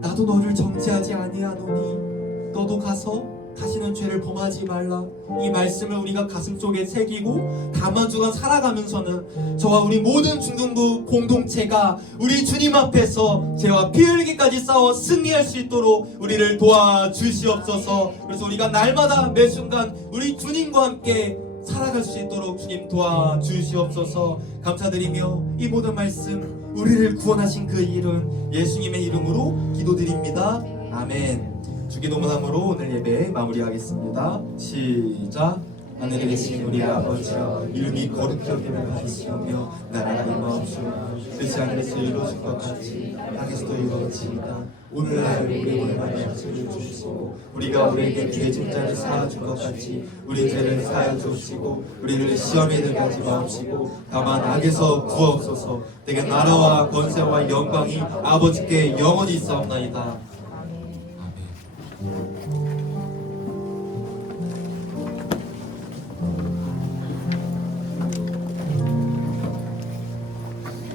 나도 너를 정죄하지 아니하노니 너도 가서 다시는 죄를 범하지 말라. 이 말씀을 우리가 가슴속에 새기고 담아주고 살아가면서는 저와 우리 모든 중등부 공동체가 우리 주님 앞에서 죄와 피 흘리기까지 싸워 승리할 수 있도록 우리를 도와주시옵소서. 그래서 우리가 날마다 매 순간 우리 주님과 함께 살아갈 수 있도록 주님 도와주시옵소서. 감사드리며 이 모든 말씀 우리를 구원하신 그 이름 예수님의 이름으로 기도드립니다. 아멘. 주기도문함으로 오늘 예배 마무리하겠습니다. 시작. 하늘에 계신 우리 아버지여 이름이 거룩히 여김을 받으시오며 나라가 임하옵시며 뜻이 하늘에서 이루어질 것 같이 땅에서도 이루어지이다. 오늘날 우리에게 많은 약속을 주시고 우리가 우리에게 죄진 자를 사하줄 것 같이 우리 죄를 사하여 주시고 우리를 시험에 들게 하지 마옵시고 다만 악에서 구하옵소서. 내게 나라와 권세와 영광이 아버지께 영원히 있사옵나이다. 아멘.